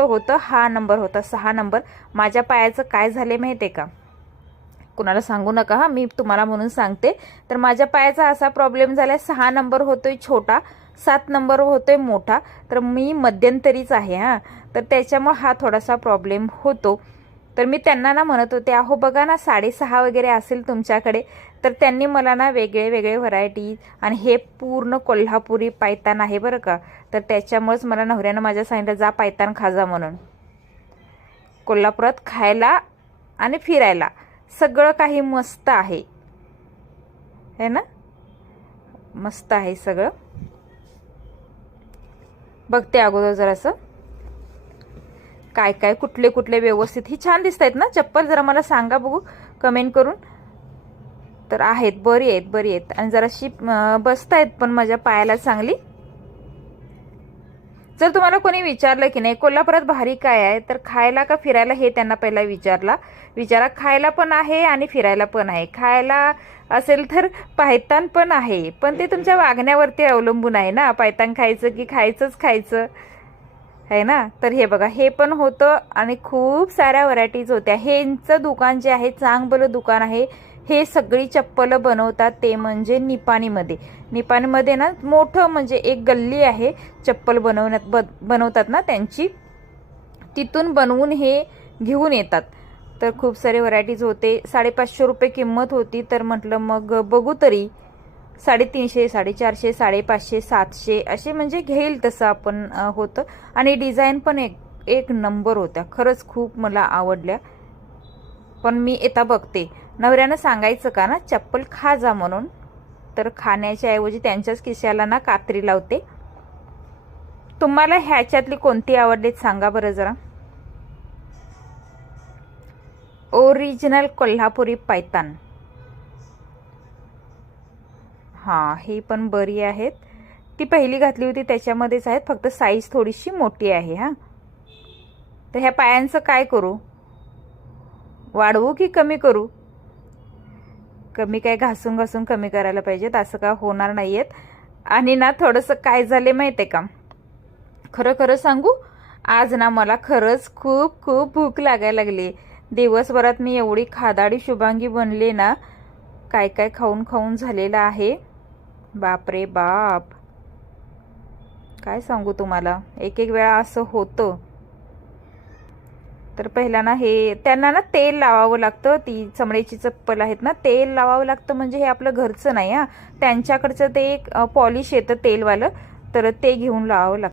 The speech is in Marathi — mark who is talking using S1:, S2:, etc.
S1: होतं हा नंबर होता सहा नंबर. माझ्या पायाचं काय झाले माहिती आहे का? कुणाला सांगू नका हा मी तुम्हाला म्हणून सांगते. तर माझ्या पायाचा असा प्रॉब्लेम झाला सहा नंबर होतोय छोटा सात नंबर होतोय मोठा. तर मी मध्यंतरीच आहे हां. तर त्याच्यामुळे हा थोडासा प्रॉब्लेम होतो. तर मी त्यांना ना म्हणत होते अहो बघा ना साडेसहा वगैरे असेल तुमच्याकडे तर त्यांनी मला ना वेगळे वेगळे व्हरायटी आणि हे पूर्ण कोल्हापुरी पायतान आहे बरं का. तर त्याच्यामुळेच मला नवऱ्यानं माझ्या सांगितलं जा पायतान खाजा म्हणून. कोल्हापुरात खायला आणि फिरायला सगळं काही मस्त आहे. है ना? मस्त आहे सगळं. बघते अगोदर जरासं. काय काय कुठले कुठले व्यवस्थित ही छान दिसत आहेत ना? चप्पल जरा मला सांगा बघू कमेंट करून. तर आहेत बरी आहेत बरी आहेत. आणि जराशी बसत आहेत पण माझ्या पायाला चांगली. जर तुम्हाला कोणी विचारलं की नाही कोल्हापुरात भारी काय आहे तर खायला का फिरायला हे त्यांना पहिला विचारला. विचारा खायला पण आहे आणि फिरायला पण आहे. खायला असेल तर पायतान पण आहे. पण ते तुमच्या वागण्यावरती अवलंबून आहे ना? पायतान खायचं की खायचंच खायचं. आहे ना? तर हे बघा हे पण होतं आणि खूप साऱ्या व्हरायटीज होत्या. हेंचं दुकान जे आहे चांगलं दुकान आहे. हे सगळी चप्पलं बनवतात ते म्हणजे निपाणीमध्ये. निपाणीमध्ये ना मोठं म्हणजे एक गल्ली आहे. चप्पल बनवण्यात ब बनवतात ना त्यांची. तिथून बनवून हे घेऊन येतात. तर खूप सारे व्हरायटीज होते. साडेपाचशे रुपये किंमत होती. तर म्हटलं मग बघू तरी. साडेतीनशे साडेचारशे साडेपाचशे सातशे असे म्हणजे घेईल तसं आपण होतं. आणि डिझाईन पण एक एक नंबर होत्या. खरंच खूप मला आवडल्या. पण मी येता बघते. नवऱ्यानं सांगायचं का ना चप्पल खा जा म्हणून. तर खाण्याच्या ऐवजी त्यांच्याच खिशाला ना कात्री लावते. तुम्हाला ह्याच्यातली कोणती आवडलीत सांगा बरं जरा. ओरिजिनल कोल्हापुरी पायतान हां ही पण बरी आहेत. ती पहिली घातली होती त्याच्यामध्येच आहेत. फक्त साईज थोडीशी मोठी आहे हां. तर ह्या पायांचं काय करू? वाढवू की कमी करू? कमी काय घासून घासून कमी करायला पाहिजेत असं का होणार नाही आहेत आणि ना थोडंसं काय झाले माहिती आहे का? खरं खरं सांगू आज ना मला खरंच खूप खूप भूक लागायला लागली. दिवसभरात मी एवढी खादाडी शुभांगी बनले ना काय काय खाऊन खाऊन झालेलं आहे. बापरे बाप. काय सांगू तुम्हाला? एक एक वेळा असं होतं. तर पहिला ना हे त्यांना ना तेल लावावं लागतं. ती चमड्याची चप्पल आहेत ना तेल लावावं लागतं म्हणजे हे आपलं घरचं नाही हां. त्यांच्याकडचं ते एक पॉलिश येतं तेलवालं. तर ते घेऊन लावावं लागतं.